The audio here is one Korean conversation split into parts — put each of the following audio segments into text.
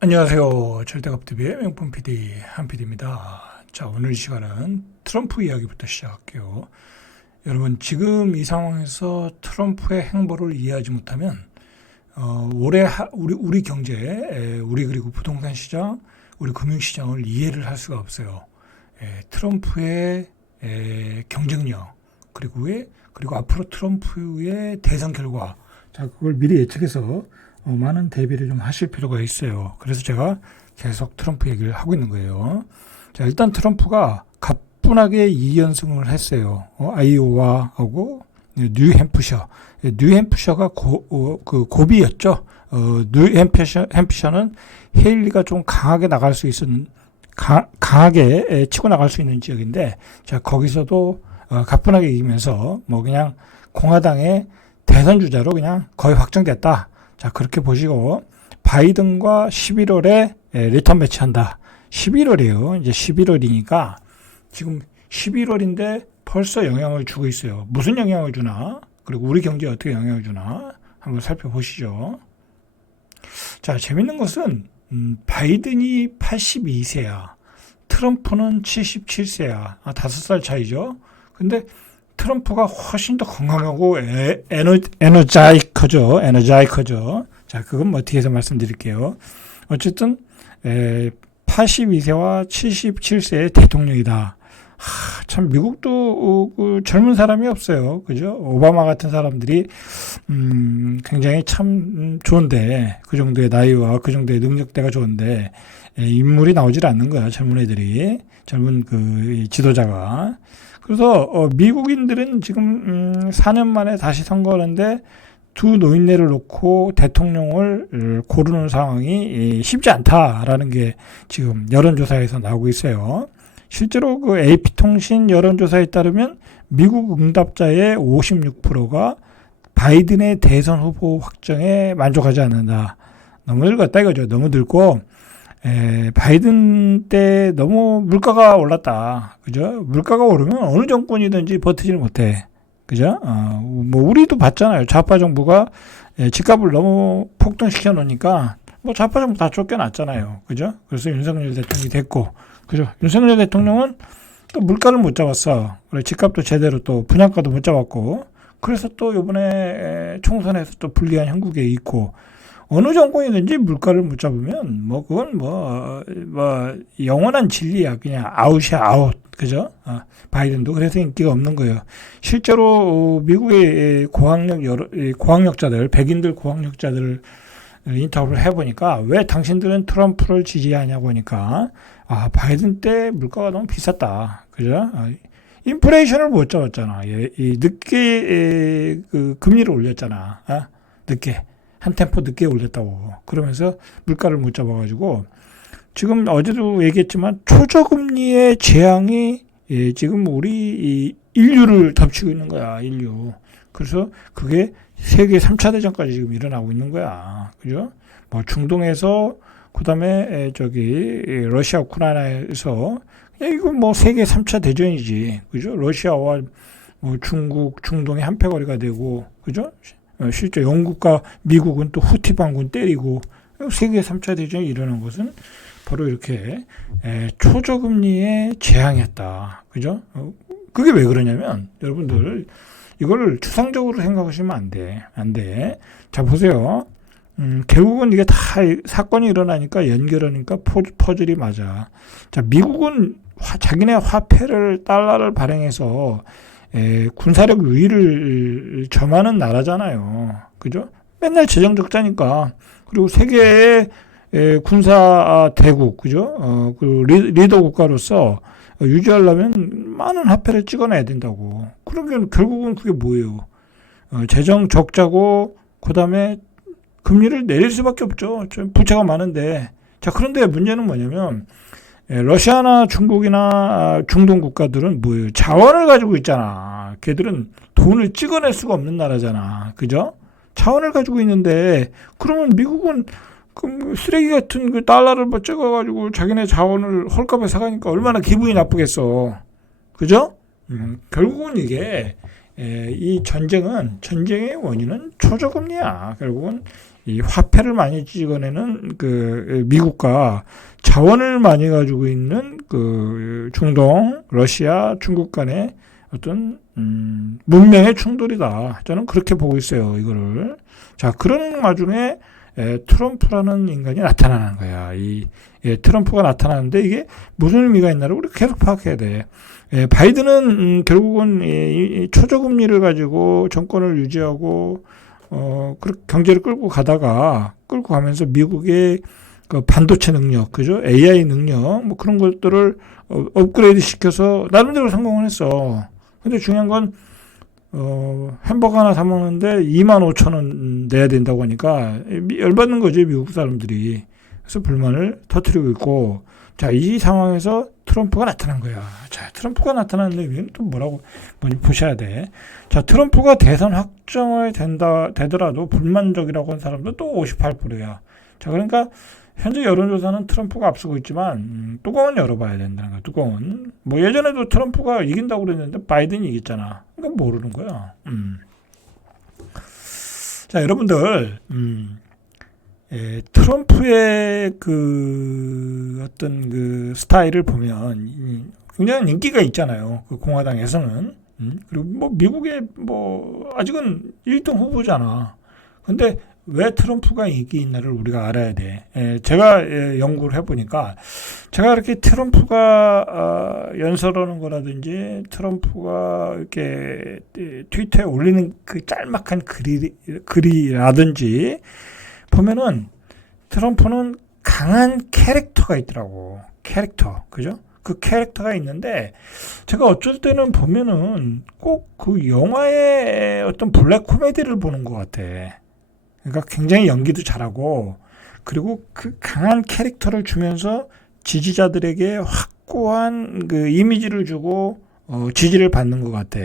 안녕하세요. 절대갑TV의 명품 PD 한PD입니다. 자, 오늘 이 시간은 트럼프 이야기부터 시작할게요. 여러분, 지금 이 상황에서 트럼프의 행보를 이해하지 못하면, 어, 올해 하- 우리, 우리 경제, 에, 우리 그리고 부동산 시장, 우리 금융시장을 이해를 할 수가 없어요. 에, 트럼프의 에, 경쟁력, 그리고 왜, 그리고 앞으로 트럼프의 대선 결과, 자, 그걸 미리 예측해서 어, 많은 대비를 좀 하실 필요가 있어요. 그래서 제가 계속 트럼프 얘기를 하고 있는 거예요. 자, 일단 트럼프가 가뿐하게 2연승을 했어요. 어, 아이오와하고 뉴햄프셔. 예, 뉴햄프셔가 고, 어, 그 고비였죠. 어, 뉴햄프셔, 햄프셔는 헤일리가 좀 강하게 나갈 수 있는, 강, 강하게 에, 치고 나갈 수 있는 지역인데, 자, 거기서도 어, 가뿐하게 이기면서 뭐 그냥 공화당의 대선 주자로 그냥 거의 확정됐다. 자, 그렇게 보시고, 바이든과 11월에 리턴 매치한다. 11월이에요. 이제 11월이니까, 지금 11월인데 벌써 영향을 주고 있어요. 무슨 영향을 주나? 그리고 우리 경제에 어떻게 영향을 주나? 한번 살펴보시죠. 자, 재밌는 것은, 음, 바이든이 82세야. 트럼프는 77세야. 아, 5살 차이죠. 근데 트럼프가 훨씬 더 건강하고 에, 에너, 에너자이커죠. 에너자이커죠. 자, 그건 뭐 뒤에서 말씀드릴게요. 어쨌든 에, 82세와 77세의 대통령이다. 하, 참 미국도 어, 그 젊은 사람이 없어요. 그죠? 오바마 같은 사람들이 음, 굉장히 참 음, 좋은데 그 정도의 나이와 그 정도의 능력대가 좋은데 에, 인물이 나오질 않는 거야. 젊은 애들이 젊은 그 지도자가 그래서 어, 미국인들은 지금 음, 4년 만에 다시 선거하는데 두 노인네를 놓고 대통령을 어, 고르는 상황이 이, 쉽지 않다라는 게 지금 여론조사에서 나오고 있어요. 실제로 그 AP통신 여론조사에 따르면 미국 응답자의 56%가 바이든의 대선 후보 확정에 만족하지 않는다. 너무 늙었다 이거죠. 너무 늙고 에, 바이든 때 너무 물가가 올랐다. 그죠? 물가가 오르면 어느 정권이든지 버티지를 못해. 그죠? 어, 뭐, 우리도 봤잖아요. 좌파 정부가 에, 집값을 너무 폭등시켜 놓으니까 뭐 좌파 정부 다 쫓겨났잖아요. 그죠? 그래서 윤석열 대통령이 됐고, 그죠? 윤석열 대통령은 또 물가를 못 잡았어. 그래, 집값도 제대로 또 분양가도 못 잡았고, 그래서 또 요번에 에, 총선에서 또 불리한 형국에 있고, 어느 정권이든지 물가를 못 잡으면 뭐 그건 뭐, 뭐 영원한 진리야. 그냥 아웃이야 아웃. 그죠? 어, 바이든도 그래서 인기가 없는 거예요. 실제로 어, 미국의 고학력 여러 고학력자들 백인들 고학력자들 인터뷰를 해보니까 왜 당신들은 트럼프를 지지하냐고 하니까 아 바이든 때 물가가 너무 비쌌다. 그죠? 아, 인플레이션을 못 잡았잖아. 예, 이 늦게 에, 그 금리를 올렸잖아. 아, 늦게 한 템포 늦게 올렸다고. 그러면서 물가를 못 잡아가지고 지금 어제도 얘기했지만 초저금리의 재앙이 예, 지금 우리 이 인류를 덮치고 있는 거야, 인류. 그래서 그게 세계 3차 대전까지 지금 일어나고 있는 거야. 그죠? 뭐 중동에서 그다음에 저기 러시아 우크라이나에서 이거 뭐 세계 3차 대전이지. 그죠? 러시아와 뭐 중국, 중동의 한패거리가 되고 그죠? 어, 실제 영국과 미국은 또 후티 반군 때리고 세계 3차 대전이 일어난 것은 바로 이렇게 에, 초저금리의 재앙이었다. 그죠? 어, 그게 왜 그러냐면 여러분들 이거를 추상적으로 생각하시면 안 돼. 안 돼. 자, 보세요. 음, 결국은 이게 다 사건이 일어나니까 연결하니까 포, 퍼즐이 맞아. 자, 미국은 화, 자기네 화폐를 달러를 발행해서 에, 군사력 유의를 점하는 나라잖아요. 그죠? 맨날 재정 적자니까. 그리고 세계의 에, 군사 대국, 그죠? 어, 그 리, 리더 국가로서 유지하려면 많은 화폐를 찍어내야 된다고. 그러면 결국은 그게 뭐예요? 어, 재정 적자고, 그 다음에 금리를 내릴 수밖에 없죠. 좀 부채가 많은데. 자, 그런데 문제는 뭐냐면, 예, 러시아나 중국이나 중동 국가들은 뭐예요? 자원을 가지고 있잖아. 걔들은 돈을 찍어낼 수가 없는 나라잖아. 그죠? 자원을 가지고 있는데 그러면 미국은 그 쓰레기 같은 그 달러를 뭐 찍어가지고 자기네 자원을 헐값에 사가니까 얼마나 기분이 나쁘겠어. 그죠? 음, 결국은 이게 에, 이 전쟁은 전쟁의 원인은 초저금리야. 결국은 이 화폐를 많이 찍어내는 그 미국과 자원을 많이 가지고 있는 그 중동, 러시아, 중국 간의 어떤 음, 문명의 충돌이다. 저는 그렇게 보고 있어요. 이거를. 자, 그런 와중에 에, 트럼프라는 인간이 나타나는 거야. 이 예, 트럼프가 나타나는데 이게 무슨 의미가 있나를 우리 계속 파악해야 돼. 예, 바이든은 음, 결국은 이, 이 초저금리를 가지고 정권을 유지하고 어, 그 경제를 끌고 가다가 끌고 가면서 미국의 그 반도체 능력, 그죠? AI 능력, 뭐 그런 것들을 어, 업그레이드 시켜서 나름대로 성공을 했어. 근데 중요한 건, 어, 햄버거 하나 사먹는데 2만 5천 원 내야 된다고 하니까 열받는 거지, 미국 사람들이. 그래서 불만을 터트리고 있고, 자, 이 상황에서 트럼프가 나타난 거야. 자, 트럼프가 나타났는데 의미는 또 뭐라고 먼저 보셔야 돼. 자, 트럼프가 대선 확정을 된다, 되더라도 불만족이라고 한 사람도 또 58%야. 자, 그러니까 현재 여론조사는 트럼프가 앞서고 있지만 음, 뚜껑은 열어봐야 된다는 거야. 뚜껑은 뭐 예전에도 트럼프가 이긴다고 그랬는데 바이든이 이겼잖아. 그러니까 모르는 거야. 음. 자, 여러분들 음, 예, 트럼프의 그 어떤 그 스타일을 보면 굉장히 인기가 있잖아요. 그 공화당에서는 음, 그리고 뭐 미국의 뭐 아직은 1등 후보잖아. 근데 왜 트럼프가 인기 있나를 우리가 알아야 돼. 예, 제가 예, 연구를 해보니까 제가 이렇게 트럼프가 어, 연설하는 거라든지 트럼프가 이렇게 트위터에 올리는 그 짤막한 글이, 글이라든지 보면은 트럼프는 강한 캐릭터가 있더라고. 캐릭터. 그죠? 그 캐릭터가 있는데 제가 어쩔 때는 보면은 꼭 그 영화의 어떤 블랙 코미디를 보는 것 같아. 그러니까 굉장히 연기도 잘하고 그리고 그 강한 캐릭터를 주면서 지지자들에게 확고한 그 이미지를 주고 어, 지지를 받는 것 같아.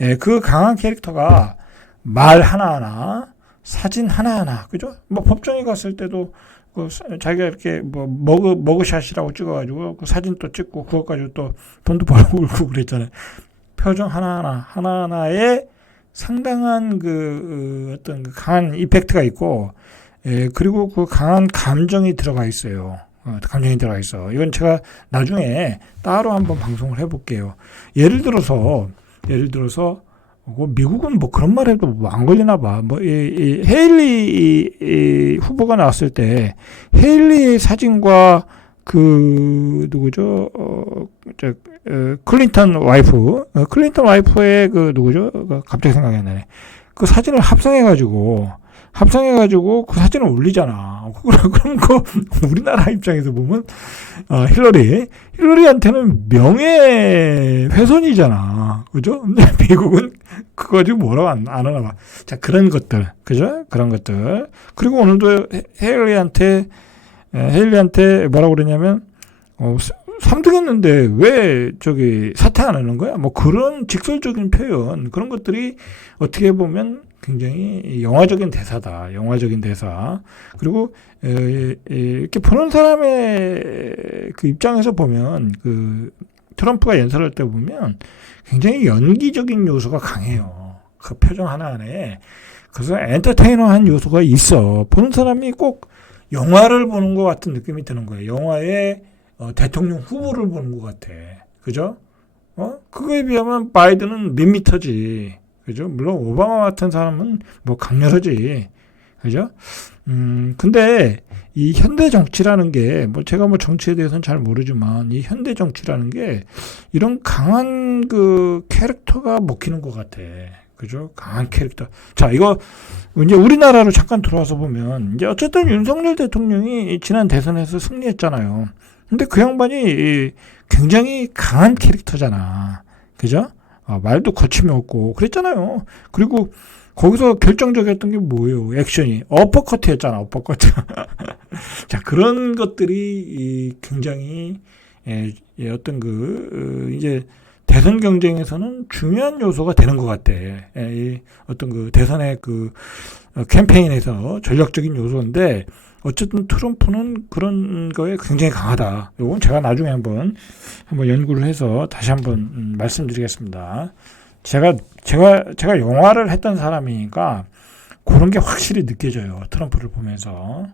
예, 그 강한 캐릭터가 말 하나하나, 사진 하나하나, 그죠? 뭐 법정에 갔을 때도 그 자기가 이렇게 뭐 머그 머그샷이라고 찍어가지고 그 사진 또 찍고 그것 가지고 또 돈도 벌고 울고 그랬잖아요. 표정 하나하나 하나하나에 상당한 그 어, 어떤 그 강한 이펙트가 있고 예, 그리고 그 강한 감정이 들어가 있어요. 어, 감정이 들어가 있어. 이건 제가 나중에 따로 한번 방송을 해볼게요. 예를 들어서 예를 들어서 뭐 미국은 뭐 그런 말 해도 뭐안 걸리나 봐. 뭐, 이, 이 헤일리 이, 이 후보가 나왔을 때 헤일리의 사진과 그 누구죠? 어, 저 어, 클린턴 와이프, 어, 클린턴 와이프의 그 누구죠? 그 갑자기 생각이 안 나네. 그 사진을 합성해가지고 합성해가지고 그 사진을 올리잖아. 그럼 그 우리나라 입장에서 보면 어, 힐러리, 힐러리한테는 명예 훼손이잖아. 그죠? 근데 미국은 그거 가지고 뭐라고 안, 안 하나 봐. 자, 그런 것들. 그죠? 그런 것들. 그리고 오늘도 힐러리한테 헤일리한테 뭐라고 그러냐면 어, 3등 했는데 왜 저기 사퇴 안 하는 거야? 뭐 그런 직설적인 표현 그런 것들이 어떻게 보면 굉장히 영화적인 대사다. 영화적인 대사. 그리고 이렇게 보는 사람의 그 입장에서 보면 그 트럼프가 연설할 때 보면 굉장히 연기적인 요소가 강해요. 그 표정 하나 안에. 그래서 엔터테이너한 요소가 있어. 보는 사람이 꼭 영화를 보는 것 같은 느낌이 드는 거예요. 영화의 어, 대통령 후보를 보는 것 같아. 그죠? 어? 그거에 비하면 바이든은 밋밋하지. 그죠? 물론 오바마 같은 사람은 뭐 강렬하지. 그죠? 음, 근데 이 현대 정치라는 게, 뭐 제가 뭐 정치에 대해서는 잘 모르지만, 이 현대 정치라는 게 이런 강한 그 캐릭터가 먹히는 것 같아. 그죠? 강한 캐릭터. 자, 이거 이제 우리나라로 잠깐 들어와서 보면 이제 어쨌든 윤석열 대통령이 지난 대선에서 승리했잖아요. 근데 그 양반이 굉장히 강한 캐릭터잖아. 그죠? 어, 말도 거침이 없고 그랬잖아요. 그리고 거기서 결정적이었던 게 뭐예요? 액션이 어퍼커트였잖아. 어퍼커트. 자 그런 것들이 굉장히 예, 예, 어떤 그 어, 이제 대선 경쟁에서는 중요한 요소가 되는 것 같아. 예, 이 어떤 그 대선의 그 어, 캠페인에서 전략적인 요소인데 어쨌든 트럼프는 그런 거에 굉장히 강하다. 이건 제가 나중에 한번 한번 연구를 해서 다시 한번 음, 말씀드리겠습니다. 제가 제가 제가 영화를 했던 사람이니까 그런 게 확실히 느껴져요. 트럼프를 보면서.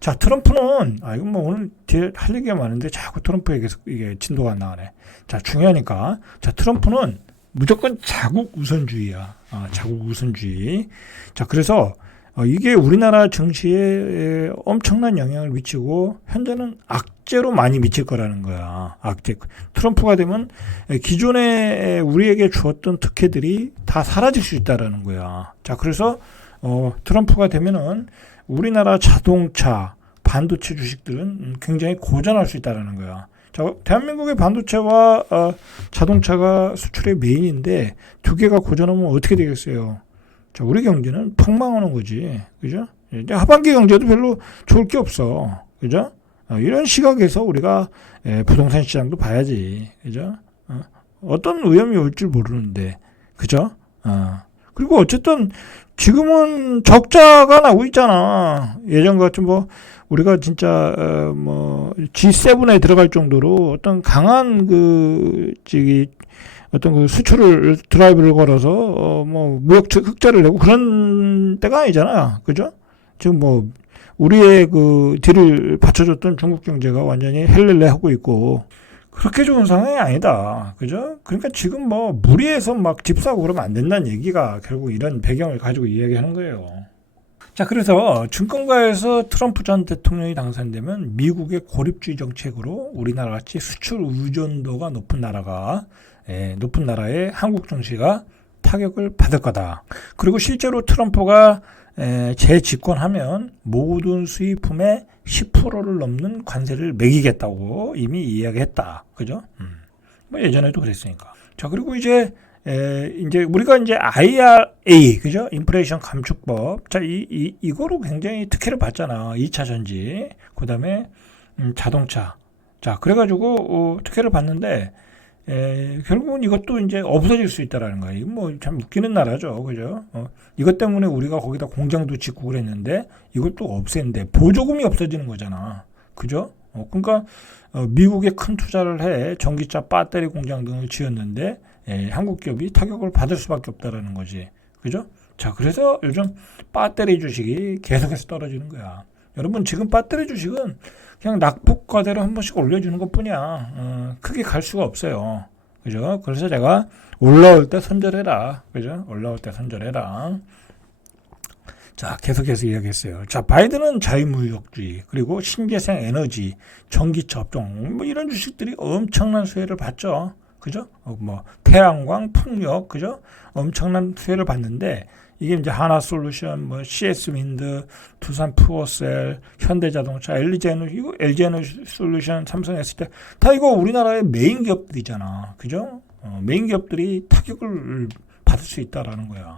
자, 트럼프는, 아, 이건 뭐 오늘 뒤에 할 얘기가 많은데 자꾸 트럼프 얘기해서 이게 진도가 안 나가네. 자, 중요하니까. 자, 트럼프는 무조건 자국 우선주의야. 아, 자국 우선주의. 자, 그래서 어, 이게 우리나라 정치에 에, 엄청난 영향을 미치고 현재는 악재로 많이 미칠 거라는 거야. 악재. 트럼프가 되면 에, 기존에 에, 우리에게 주었던 특혜들이 다 사라질 수 있다라는 거야. 자, 그래서 어, 트럼프가 되면은 우리나라 자동차, 반도체 주식들은 음, 굉장히 고전할 수 있다라는 거야. 자, 대한민국의 반도체와 어, 자동차가 수출의 메인인데 두 개가 고전하면 어떻게 되겠어요? 자, 우리 경제는 폭망하는 거지. 그죠? 이제 하반기 경제도 별로 좋을 게 없어. 그죠? 어, 이런 시각에서 우리가 에, 부동산 시장도 봐야지. 그죠? 어, 어떤 위험이 올 줄 모르는데. 그죠? 어. 그리고 어쨌든 지금은 적자가 나고 있잖아. 예전 같은 뭐 우리가 진짜 어, 뭐 G7에 들어갈 정도로 어떤 강한 그 저기 어떤 그 수출을 드라이브를 걸어서 어 뭐 무역 흑자를 내고 그런 때가 아니잖아. 그죠? 지금 뭐 우리의 그 뒤를 받쳐줬던 중국 경제가 완전히 헬렐레 하고 있고 그렇게 좋은 상황이 아니다. 그죠? 그러니까 지금 뭐 무리해서 막 집 사고 그러면 안 된다는 얘기가 결국 이런 배경을 가지고 이야기하는 거예요. 자, 그래서 증권가에서 트럼프 전 대통령이 당선되면 미국의 고립주의 정책으로 우리나라 같이 수출 의존도가 높은 나라가 예, 높은 나라의 한국 증시가 타격을 받을 거다. 그리고 실제로 트럼프가 에, 재집권하면 모든 수입품의 10%를 넘는 관세를 매기겠다고 이미 이야기했다. 그죠? 음. 뭐 예전에도 그랬으니까. 자, 그리고 이제 에, 이제 우리가 이제 IRA 그죠? 인플레이션 감축법. 자, 이, 이 이거로 굉장히 특혜를 받잖아. 2차 전지. 그다음에 음, 자동차. 자, 그래 가지고 어, 특혜를 받는데 에, 결국은 이것도 이제 없어질 수 있다라는 거예요. 이건 뭐참 웃기는 나라죠. 그죠? 어, 이것 때문에 우리가 거기다 공장도 짓고 그랬는데 이것도 없앤데 보조금이 없어지는 거잖아. 그죠? 어, 그러니까 어, 미국에 큰 투자를 해 전기차 배터리 공장 등을 지었는데 에, 한국 기업이 타격을 받을 수밖에 없다라는 거지. 그죠? 자, 그래서 요즘 배터리 주식이 계속해서 떨어지는 거야. 여러분 지금 배터리 주식은 그냥 낙폭과대로 한 번씩 올려주는 것 뿐이야. 어, 크게 갈 수가 없어요. 그죠? 그래서 제가 올라올 때 선절해라. 그죠? 올라올 때 선절해라. 자, 계속해서 이야기했어요. 자, 바이든은 자유무역주의, 그리고 신재생 에너지, 전기차 업종, 뭐 이런 주식들이 엄청난 수혜를 받죠. 그죠? 어, 뭐, 태양광, 풍력, 그죠? 엄청난 수혜를 받는데, 이게 이제 하나솔루션, 뭐 CS 윈드, 두산 푸어셀, 현대자동차, LG 에너지, 이거 LG 에너지 솔루션, 삼성 ST 다 이거 우리나라의 메인 기업들이잖아. 그죠? 어, 메인 기업들이 타격을 받을 수 있다라는 거야.